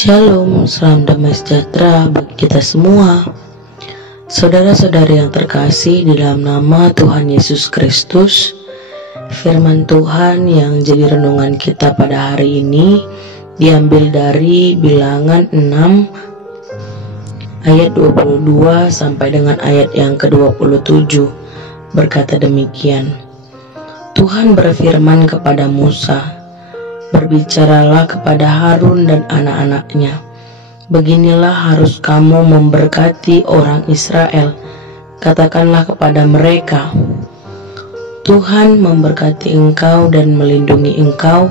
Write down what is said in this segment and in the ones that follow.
Shalom, salam damai sejahtera bagi kita semua. Saudara-saudari yang terkasih di dalam nama Tuhan Yesus Kristus, firman Tuhan yang jadi renungan kita pada hari ini diambil dari Bilangan 6 ayat 22 sampai dengan ayat yang ke-27. Berkata demikian, Tuhan berfirman kepada Musa, berbicaralah kepada Harun dan anak-anaknya. Beginilah harus kamu memberkati orang Israel. Katakanlah kepada mereka, Tuhan memberkati engkau dan melindungi engkau.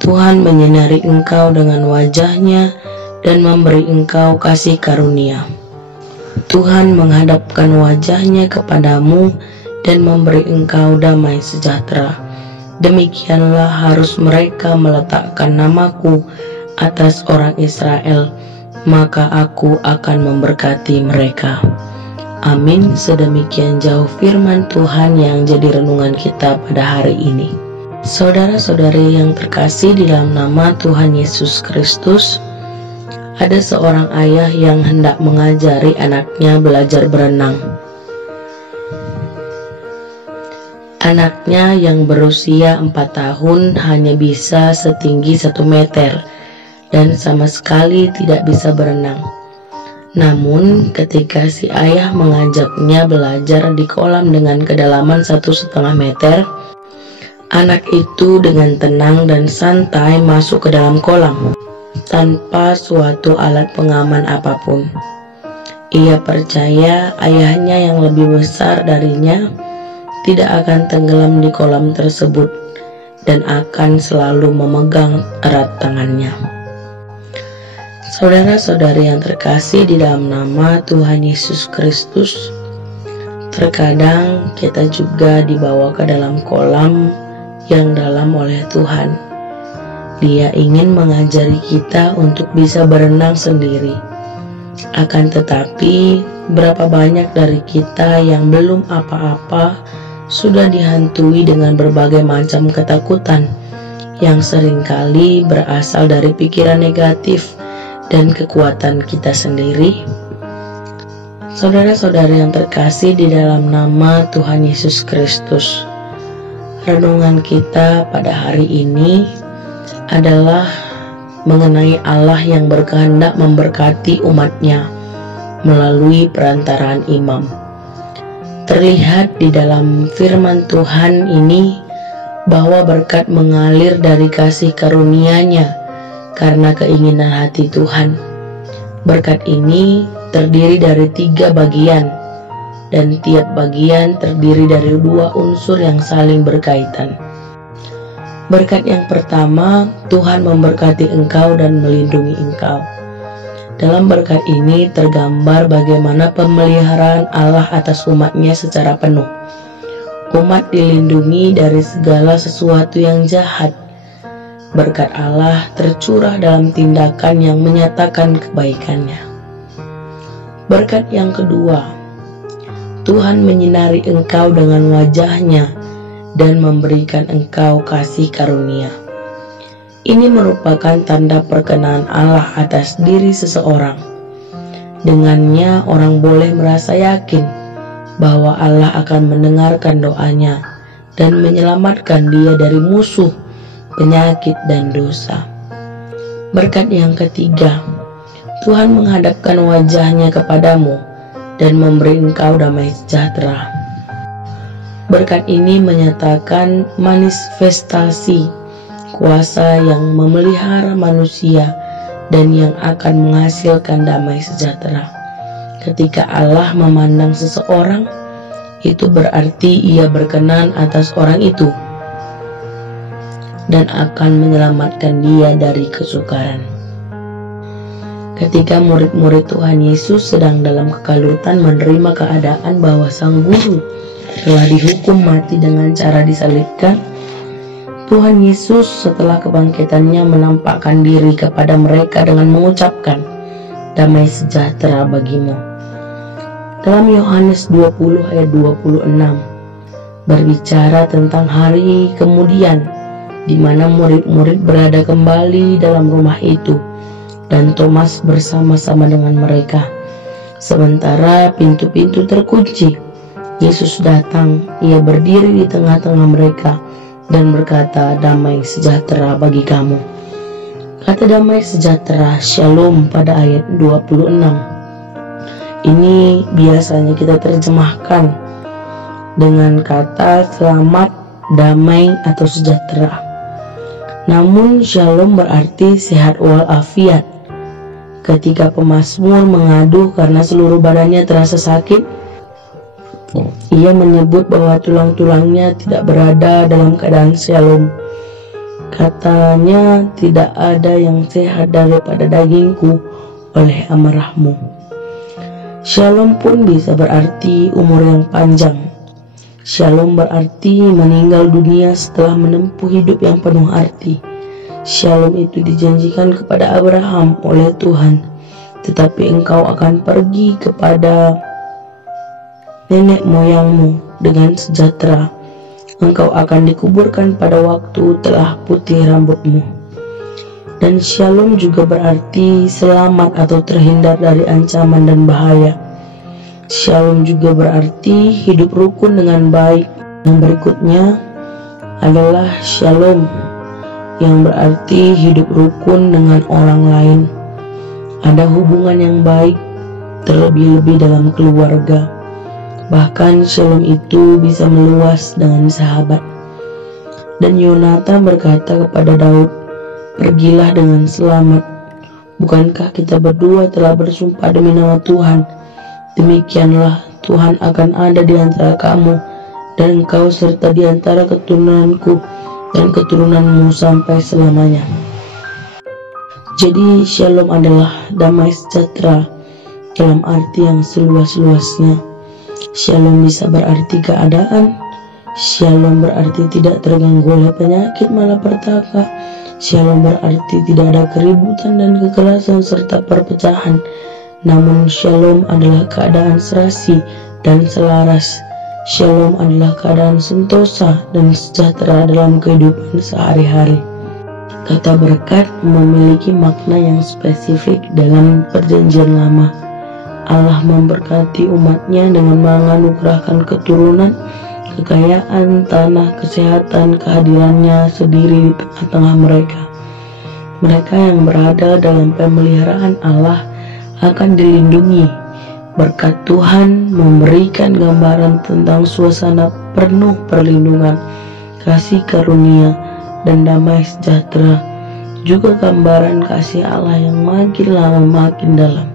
Tuhan menyinari engkau dengan wajahnya dan memberi engkau kasih karunia. Tuhan menghadapkan wajahnya kepadamu dan memberi engkau damai sejahtera. Demikianlah harus mereka meletakkan namaku atas orang Israel, maka aku akan memberkati mereka. Amin. Sedemikian jauh firman Tuhan yang jadi renungan kita pada hari ini. Saudara-saudari yang terkasih di dalam nama Tuhan Yesus Kristus, ada seorang ayah yang hendak mengajari anaknya belajar berenang. Anaknya yang berusia 4 tahun hanya bisa setinggi 1 meter dan sama sekali tidak bisa berenang. Namun ketika si ayah mengajaknya belajar di kolam dengan kedalaman 1,5 meter, anak itu dengan tenang dan santai masuk ke dalam kolam tanpa suatu alat pengaman apapun. Ia percaya ayahnya yang lebih besar darinya tidak akan tenggelam di kolam tersebut dan akan selalu memegang erat tangannya. Saudara-saudari yang terkasih di dalam nama Tuhan Yesus Kristus, terkadang kita juga dibawa ke dalam kolam yang dalam oleh Tuhan. Dia ingin mengajari kita untuk bisa berenang sendiri. Akan tetapi, berapa banyak dari kita yang belum apa-apa sudah dihantui dengan berbagai macam ketakutan yang seringkali berasal dari pikiran negatif dan kekuatan kita sendiri. Saudara-saudari yang terkasih di dalam nama Tuhan Yesus Kristus, renungan kita pada hari ini adalah mengenai Allah yang berkehendak memberkati umatnya melalui perantaraan imam. Terlihat di dalam firman Tuhan ini bahwa berkat mengalir dari kasih karunia-Nya karena keinginan hati Tuhan. Berkat ini terdiri dari 3 bagian dan tiap bagian terdiri dari 2 unsur yang saling berkaitan. Berkat yang pertama, Tuhan memberkati engkau dan melindungi engkau. Dalam berkat ini tergambar bagaimana pemeliharaan Allah atas umatnya secara penuh. Umat dilindungi dari segala sesuatu yang jahat. Berkat Allah tercurah dalam tindakan yang menyatakan kebaikannya. Berkat yang kedua, Tuhan menyinari engkau dengan wajahnya dan memberikan engkau kasih karunia. Ini merupakan tanda perkenan Allah atas diri seseorang. Dengannya orang boleh merasa yakin bahwa Allah akan mendengarkan doanya dan menyelamatkan dia dari musuh, penyakit, dan dosa. Berkat yang ketiga, Tuhan menghadapkan wajahnya kepadamu dan memberi engkau damai sejahtera. Berkat ini menyatakan manifestasi kuasa yang memelihara manusia dan yang akan menghasilkan damai sejahtera. Ketika Allah memandang seseorang, itu berarti Ia berkenan atas orang itu dan akan menyelamatkan dia dari kesukaran. Ketika murid-murid Tuhan Yesus sedang dalam kekalutan menerima keadaan bahwa Sang Guru telah dihukum mati dengan cara disalibkan, Tuhan Yesus setelah kebangkitannya menampakkan diri kepada mereka dengan mengucapkan, damai sejahtera bagimu. Dalam Yohanes 20 ayat 26 berbicara tentang hari kemudian di mana murid-murid berada kembali dalam rumah itu dan Thomas bersama-sama dengan mereka. Sementara pintu-pintu terkunci, Yesus datang. Ia berdiri di tengah-tengah mereka dan berkata, "Damai sejahtera bagi kamu." Kata damai sejahtera, shalom, pada ayat 26. Ini biasanya kita terjemahkan dengan kata selamat, damai, atau sejahtera. Namun shalom berarti sehat walafiat. Ketika pemazmur mengadu karena seluruh badannya terasa sakit, ia menyebut bahwa tulang-tulangnya tidak berada dalam keadaan shalom. Katanya, "Tidak ada yang sehat daripada dagingku oleh amarahmu." Shalom pun bisa berarti umur yang panjang. Shalom berarti meninggal dunia setelah menempuh hidup yang penuh arti. Shalom itu dijanjikan kepada Abraham oleh Tuhan, tetapi engkau akan pergi kepada nenek moyangmu dengan sejahtera. Engkau akan dikuburkan pada waktu telah putih rambutmu. Dan shalom juga berarti selamat atau terhindar dari ancaman dan bahaya. Shalom juga berarti hidup rukun dengan baik. Yang berikutnya adalah shalom, yang berarti hidup rukun dengan orang lain. Ada hubungan yang baik, terlebih-lebih dalam keluarga. Bahkan shalom itu bisa meluas dengan sahabat. Dan Yonatan berkata kepada Daud, "Pergilah dengan selamat. Bukankah kita berdua telah bersumpah demi nama Tuhan? Demikianlah Tuhan akan ada di antara kamu dan engkau serta di antara keturunanku dan keturunanmu sampai selamanya." Jadi shalom adalah damai sejahtera dalam arti yang seluas-luasnya. Shalom bisa berarti keadaan. Shalom berarti tidak terganggu oleh penyakit malapetaka. Shalom berarti tidak ada keributan dan kekerasan serta perpecahan. Namun shalom adalah keadaan serasi dan selaras. Shalom adalah keadaan sentosa dan sejahtera dalam kehidupan sehari-hari. Kata berkat memiliki makna yang spesifik dalam perjanjian lama. Allah memberkati umatnya dengan menganugerahkan keturunan, kekayaan, tanah, kesehatan, kehadirannya sendiri di tengah-tengah mereka. Mereka yang berada dalam pemeliharaan Allah akan dilindungi. Berkat Tuhan memberikan gambaran tentang suasana penuh perlindungan, kasih karunia, dan damai sejahtera. Juga gambaran kasih Allah yang makin lama makin dalam.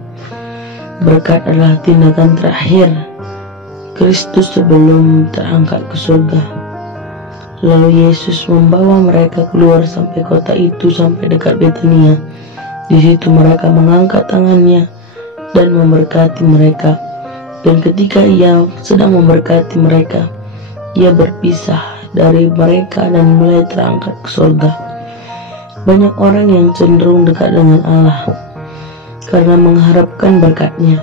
Berkat adalah tindakan terakhir Kristus sebelum terangkat ke surga. Lalu Yesus membawa mereka keluar sampai kota itu, sampai dekat Betania. Di situ mereka mengangkat tangannya dan memberkati mereka. Dan ketika ia sedang memberkati mereka, ia berpisah dari mereka dan mulai terangkat ke surga. Banyak orang yang cenderung dekat dengan Allah karena mengharapkan berkat-Nya.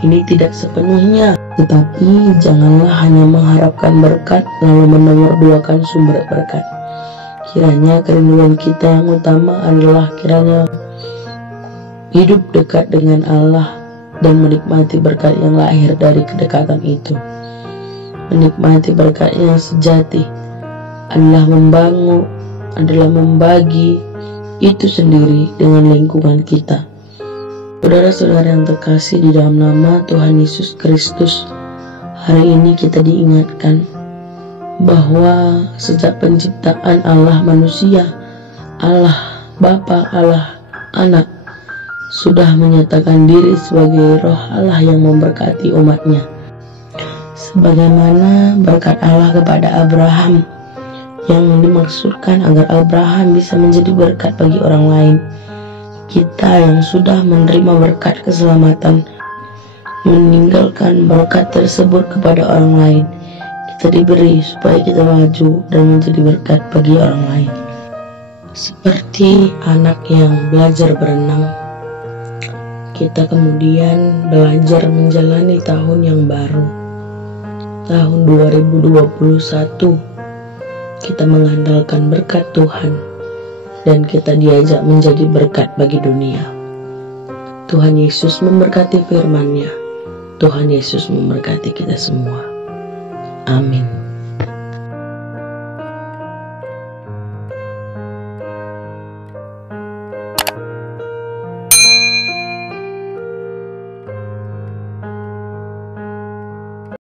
Ini tidak sepenuhnya, tetapi janganlah hanya mengharapkan berkat lalu menomorduakan sumber berkat. Kiranya kerinduan kita yang utama adalah kiranya hidup dekat dengan Allah dan menikmati berkat yang lahir dari kedekatan itu. Menikmati berkat yang sejati adalah membangun, adalah membagi itu sendiri dengan lingkungan kita. Saudara-saudara yang terkasih di dalam nama Tuhan Yesus Kristus, hari ini kita diingatkan bahwa sejak penciptaan Allah manusia, Allah Bapa, Allah Anak sudah menyatakan diri sebagai Roh Allah yang memberkati umatnya. Sebagaimana berkat Allah kepada Abraham yang dimaksudkan agar Abraham bisa menjadi berkat bagi orang lain, kita yang sudah menerima berkat keselamatan meninggalkan berkat tersebut kepada orang lain. Kita diberi supaya kita maju dan menjadi berkat bagi orang lain. Seperti anak yang belajar berenang, kita kemudian belajar menjalani tahun yang baru. Tahun 2021, kita mengandalkan berkat Tuhan dan kita diajak menjadi berkat bagi dunia. Tuhan Yesus memberkati firman-Nya. Tuhan Yesus memberkati kita semua. Amin.